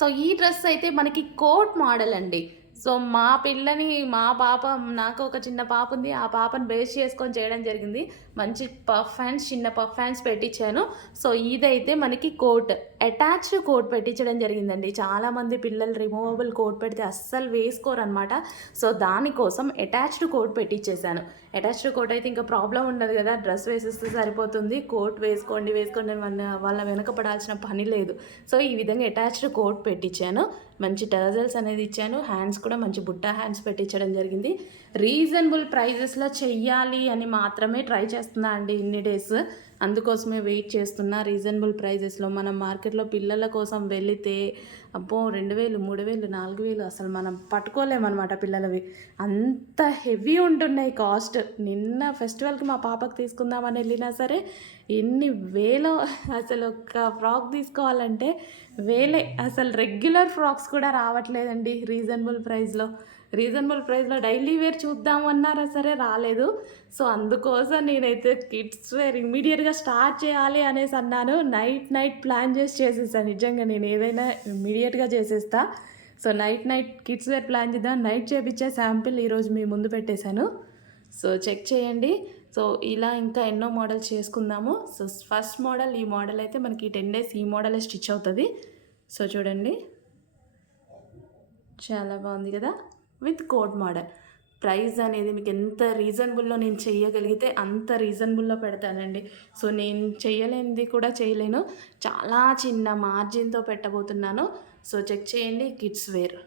So ఈ dress అయితే మనకి కోట్ మోడల్ అండి. సో మా పిల్లని మా పాప నాకు ఒక చిన్న పాప ఉంది. ఆ పాపని బేస్ చేసుకొని చేయడం జరిగింది. మంచి పఫ్ హ్యాండ్స్, చిన్న పఫ్ హ్యాండ్స్ పెట్టించాను. సో ఇదైతే మనకి కోట్, అటాచ్డ్ కోట్ పెట్టించడం జరిగిందండి. చాలామంది పిల్లలు రిమూవబుల్ కోట్ పెడితే అస్సలు వేసుకోరనమాట. సో దానికోసం అటాచ్డ్ కోట్ పెట్టించేసాను. అటాచ్డ్ కోట్ అయితే ఇంకా ప్రాబ్లం ఉండదు కదా, డ్రెస్ వేసేస్తే సరిపోతుంది. కోట్ వేసుకోండి వేసుకోండి అని వాళ్ళ వెనక పడాల్సిన పని లేదు. సో ఈ విధంగా అటాచ్డ్ కోట్ పెట్టించాను. మంచి టజల్స్ అనేది ఇచ్చాను. హ్యాండ్స్ కూడా మంచి బుట్టా హ్యాండ్స్ పెట్టించడం జరిగింది. రీజనబుల్ ప్రైజెస్లో చెయ్యాలి అని మాత్రమే ట్రై చేస్తున్నా అండి ఇన్ని డేస్. అందుకోసమే వెయిట్ చేస్తున్నా. రీజనబుల్ ప్రైజెస్లో మనం మార్కెట్లో పిల్లల కోసం వెళితే అబ్బో 2000, 3000, 4000 అసలు మనం పట్టుకోలేమన్నమాట పిల్లలవి. అంత హెవీ ఉంటున్నాయి కాస్ట్. నిన్న ఫెస్టివల్కి మా పాపకు తీసుకుందామని వెళ్ళినా సరే ఎన్ని వేలో, అసలు ఒక ఫ్రాక్ తీసుకోవాలంటే వేలే. అసలు రెగ్యులర్ ఫ్రాక్స్ కూడా రావట్లేదండి రీజనబుల్ ప్రైస్లో డైలీ వేర్ చూద్దాము అన్నారా సరే రాలేదు. సో అందుకోసం నేనైతే కిడ్స్ వేర్ ఇమ్మీడియట్గా స్టార్ట్ చేయాలి అనేసి అన్నాను. నైట్ ప్లాన్ చేసేస్తాను. నిజంగా నేను ఏదైనా ఇమ్మీడియట్గా చేసేస్తా. So night kids wear plan చేద్దాం. నైట్ చేపించే శాంపిల్ ఈరోజు మీ ముందు పెట్టేశాను. సో చెక్ చేయండి. సో ఇలా ఇంకా ఎన్నో మోడల్స్ చేసుకుందాము. సో ఫస్ట్ మోడల్, ఈ మోడల్ అయితే మనకి 10 days ఈ మోడలే స్టిచ్ అవుతుంది. సో చూడండి, చాలా బాగుంది కదా, విత్ కోట్ మోడల్. ప్రైస్ అనేది మీకు ఎంత రీజనబుల్లో నేను చేయగలిగితే అంత రీజనబుల్లో పెడతానండి. సో నేను చేయలేనిది కూడా చేయలేను, చాలా చిన్న మార్జిన్తో పెట్టబోతున్నాను. సో చెక్ చేయండి. Kids wear